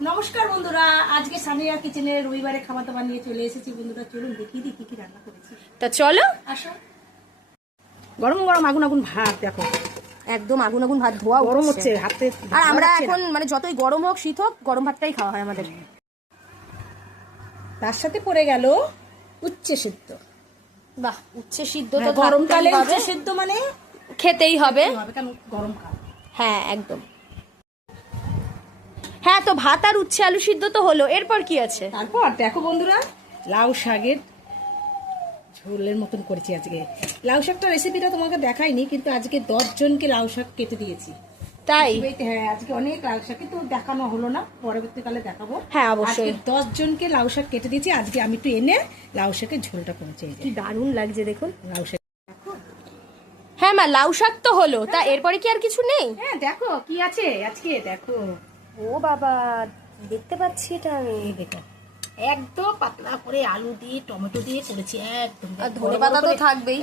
নমস্কার বন্ধুরা, আজকে সানিয়া কিচেনে রবিবারে খাবার দাবার নিয়ে চলে এসেছি। বন্ধুরা চলুন দেখিয়ে দিই কি কি রান্না করেছি। তা চলো। আসো। গরম গরম আগুন আগুন ভাত দেখো, একদম আগুন আগুন ভাত ধোয়া গরম হচ্ছে হাতে। আর আমরা এখন মানে যতই গরম হোক শীত হোক গরম ভাতটাই খাওয়া হয় আমাদের। তার সাথে পড়ে গেল উচ্ছে সিদ্ধ। বাহ, উচ্ছে সিদ্ধ তো গরমকালে উচ্ছে সিদ্ধ মানে খেতেই হবে, কেন গরমকাল। হ্যাঁ একদম। হ্যাঁ, তো ভাত আর উচ্ছে আলু সিদ্ধ তো হলো, এরপর কি আছে? তারপর দেখো বন্ধুরা, লাউ শাকের ঝোলের মতন করেছি আজকে। লাউ শাকটা রেসিপিটা তোমাকে দেখাইনি, কিন্তু আজকে 10 জনকে লাউ শাক কেটে দিয়েছি। তাই? হ্যাঁ, আজকে অনেক লাউ শাক কিন্তু দেখানো হলো না, পরবর্তীকালে দেখাবো। হ্যাঁ অবশ্যই। 10 জনকে লাউ শাক কেটে দিয়েছি। আজকে আমি একটু এনে লাউ শাকের ঝোলটা করেছি। কি দারুণ লাগছে দেখুন লাউ শাক। হ্যাঁ মা, লাউ শাক তো হলো, তা এরপরে কি আর কিছু নেই? হ্যাঁ দেখো কি আছে আজকে, দেখো। ও বাবা, দেখতে পাচ্ছি এটা আমি। দেখো একদম পাতলা করে আলু দিয়ে টমেটো দিয়ে করেছি একদম। আর ধনেপাতা তো থাকবেই।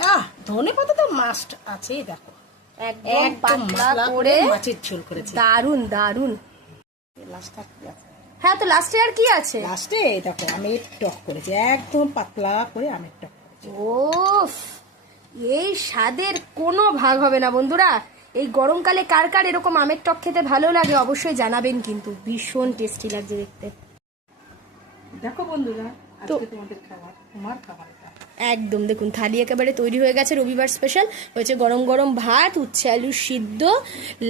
ধনেপাতা তো মাস্ট আছে। দেখো একদম পাতলা করে মাছের ঝোল করেছি। দারুণ দারুণ। হ্যাঁ, তো লাস্টে আর কি আছে? লাস্টে দেখো আমের টক করেছি, একদম পাতলা করে আমের টক করেছি। ওফ, এই স্বাদের কোনো ভাগ হবে না বন্ধুরা। এই গরমকালে কার কার এরকম আমের টক খেতে ভালো লাগে অবশ্যই জানাবেন, কিন্তু ভীষণ টেস্টি লাগছে দেখতে। দেখো বন্ধুরা, আজকে তোমাদের খাবার, তোমার খাবার এটা। একদম দেখুন, থালি একেবারে তৈরি হয়ে গেছে। রবিবার স্পেশাল হয়েছে গরম গরম ভাত, উচ্ছে আলু সিদ্ধ,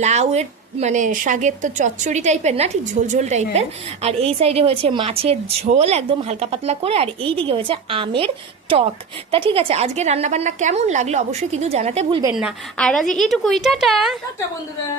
লাউয়ের মানে শাকের তো চচ্চড়ি টাইপের না, ঠিক ঝোল ঝোল টাইপের। আর এই সাইডে হয়েছে মাছের ঝোল একদম হালকা পাতলা করে, আর এই দিকে হয়েছে আমের টক। তা ঠিক আছে, আজকে রান্না বান্না কেমন লাগলো অবশ্যই কিন্তু জানাতে ভুলবেন না। আর আজ এইটুকুই, টাটা। টাটা বন্ধুরা।